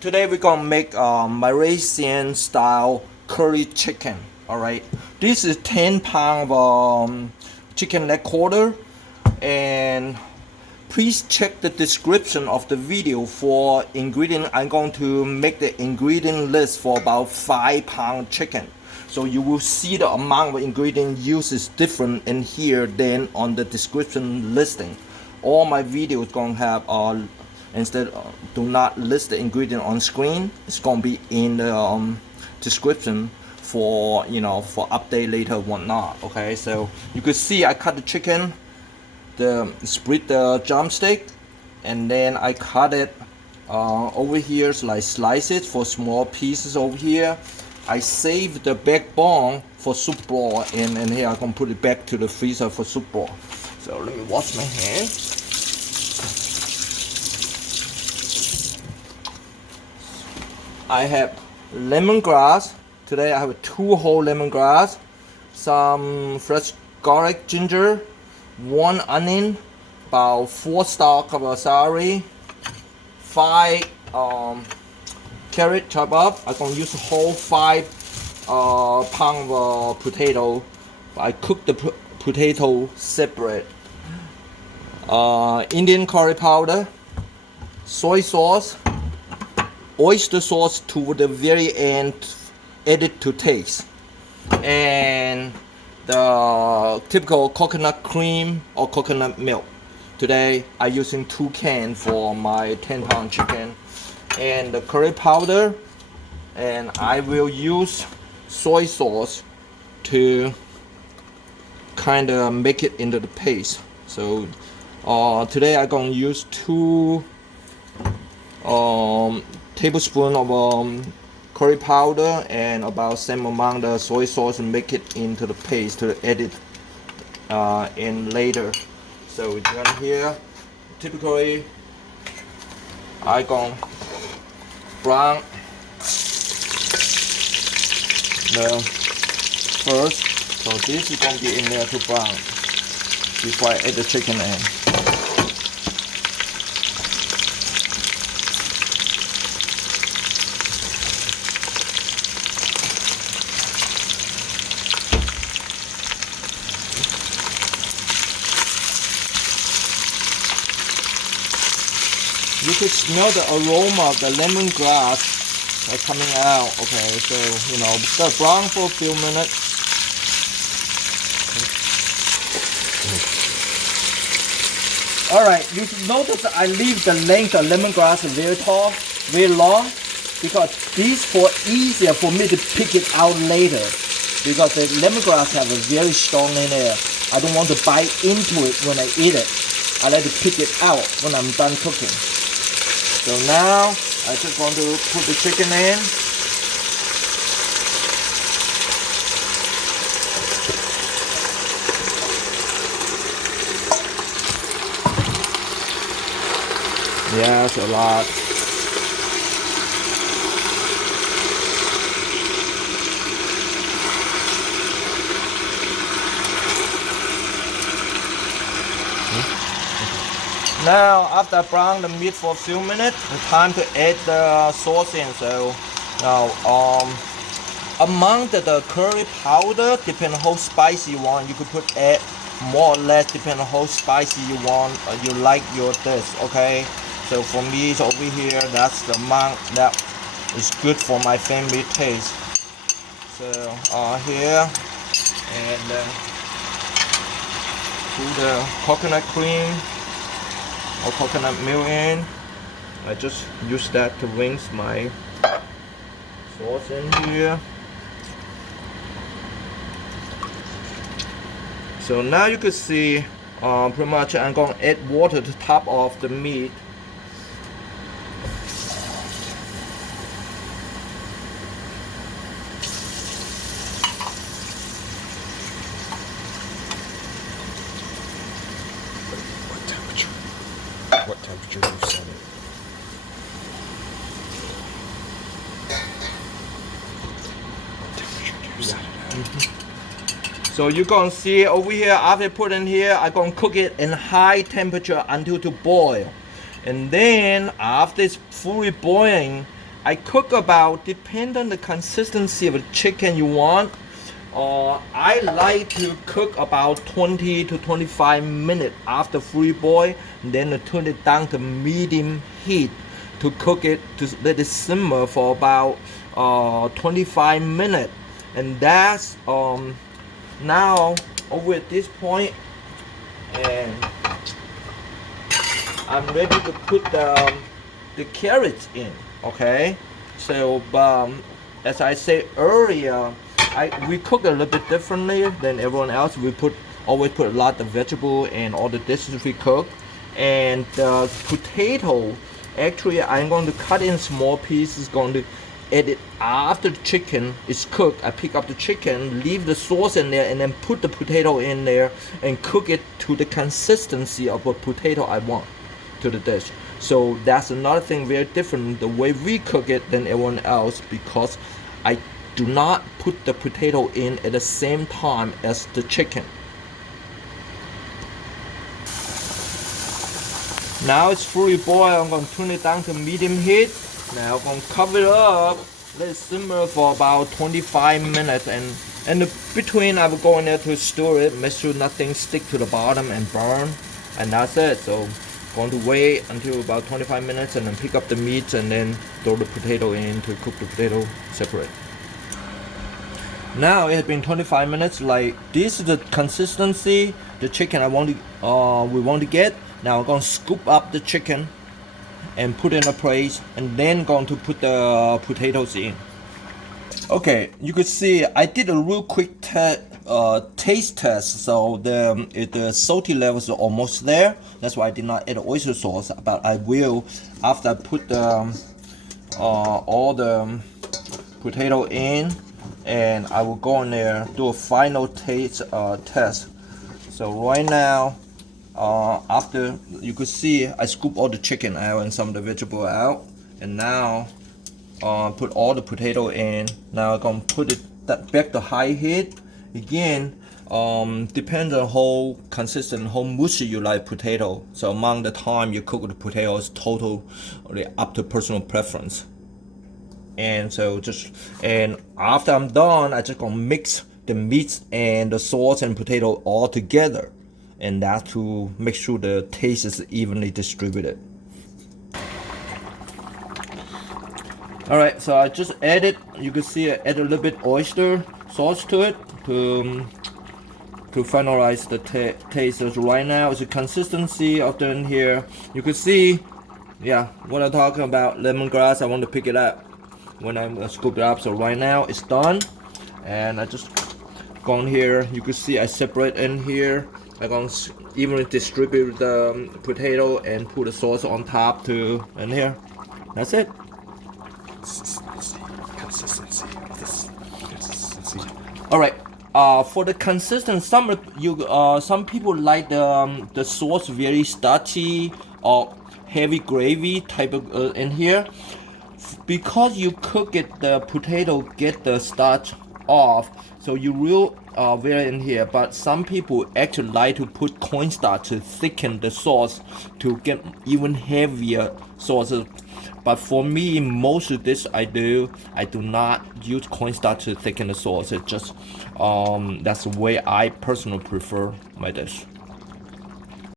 Today we're gonna make Malaysian style curry chicken. Alright, this is 10 pound chicken leg quarter, and please check the description of the video for ingredient. I'm going to make the ingredient list for about 5 pound chicken, so you will see the amount of ingredient used is different in here than on the description listing. All my videos gonna have instead do not list the ingredient on screen. It's gonna be in the description for for update later whatnot. Okay, so you could see I cut the chicken, split the drumstick, and then I cut it over here, so like slice it for small pieces over here. I save the backbone for soup broth, and here I'm gonna put it back to the freezer for soup broth. So let me wash my hands. I have lemongrass. Today I have 2 whole lemongrass, some fresh garlic, ginger, 1 onion, about 4 stalks of celery, 5 carrot chopped up. I'm gonna use a whole 5 pound of potato. I cook the potato separate. Indian curry powder, soy sauce, oyster sauce to the very end, added to taste, and the typical coconut cream or coconut milk. Today I'm using 2 cans for my 10 pound chicken, and the curry powder, and I will use soy sauce to kind of make it into the paste. So today I'm going to use 2 tablespoon of curry powder and about same amount of soy sauce, and make it into the paste to edit in later. So down here, typically I gonna brown the first, so this is gonna be in there to brown before I add the chicken in. You could smell the aroma of the lemongrass coming out. Okay, so let it brown for a few minutes. Alright, you notice I leave the length of lemongrass very tall, very long, because this for easier for me to pick it out later. Because the lemongrass have a very strong in there. I don't want to bite into it when I eat it. I like to pick it out when I'm done cooking. So now I just want to put the chicken in. Yes, a lot. Now after I brown the meat for a few minutes, it's time to add the sauce in. So now among the curry powder, depending on how spicy you want, you could add more or less depending on how spicy you want, you like your dish. Okay, so for me it's over here, that's the amount that is good for my family taste. So here, and put the coconut cream or coconut milk in. I just use that to rinse my sauce in here. So now you can see pretty much I'm going to add water to top of the meat. What temperature do you set it? What temperature do you set it at? So you're gonna see over here, after I put in here, I'm gonna cook it in high temperature until to boil. And then after it's fully boiling, I cook about, depend on the consistency of the chicken you want. I like to cook about 20 to 25 minutes after fully boil, then turn it down to medium heat to cook it, to let it simmer for about 25 minutes. And that's now over at this point, and I'm ready to put the carrots in. Okay, so as I said earlier, we cook a little bit differently than everyone else. We always put a lot of vegetable and all the dishes we cook. And the potato, actually I'm going to cut in small pieces, going to add it after the chicken is cooked. I pick up the chicken, leave the sauce in there, and then put the potato in there and cook it to the consistency of what potato I want to the dish. So that's another thing very different the way we cook it than everyone else, because I do not put the potato in at the same time as the chicken. Now it's fully boiled. I'm going to turn it down to medium heat. Now I'm going to cover it up, let it simmer for about 25 minutes, and in the between I will go in there to stir it, make sure nothing stick to the bottom and burn, and that's it. So going to wait until about 25 minutes and then pick up the meats and then throw the potato in to cook the potato separate. Now it has been 25 minutes. Like, this is the consistency the chicken we want to get. Now I'm going to scoop up the chicken and put in a plate, and then going to put the potatoes in. Okay, you could see I did a real quick taste test, so the salty levels are almost there. That's why I did not add oyster sauce, but I will after I put all the potato in, and I will go in there do a final taste test. So right now, after you could see I scoop all the chicken out and some of the vegetable out, and now put all the potato in. Now I'm gonna put it back to high heat again. Depends on how consistent, how mushy you like potato. So among the time you cook the potatoes, totally up to personal preference. And so and after I'm done, I just gonna mix the meats and the sauce and potato all together, and that to make sure the taste is evenly distributed. Alright, so I just added, you can see I add a little bit oyster sauce to it to finalize the taste. So right now it's the consistency of the in here. You can see, yeah, what I'm talking about, lemongrass. I want to pick it up when I scoop it up. So right now it's done, and I just go in here. You can see I separate in here. I'm gonna evenly distribute the potato and put the sauce on top to in here. That's it. Consistency. All right. For the consistency, some people like the sauce very starchy or heavy gravy type of in here. Because you cook it, the potato get the starch off, so you will very in here. But some people actually like to put cornstarch to thicken the sauce to get even heavier sauces. But for me, most of this I do not use cornstarch to thicken the sauce. It's just that's the way I personally prefer my dish.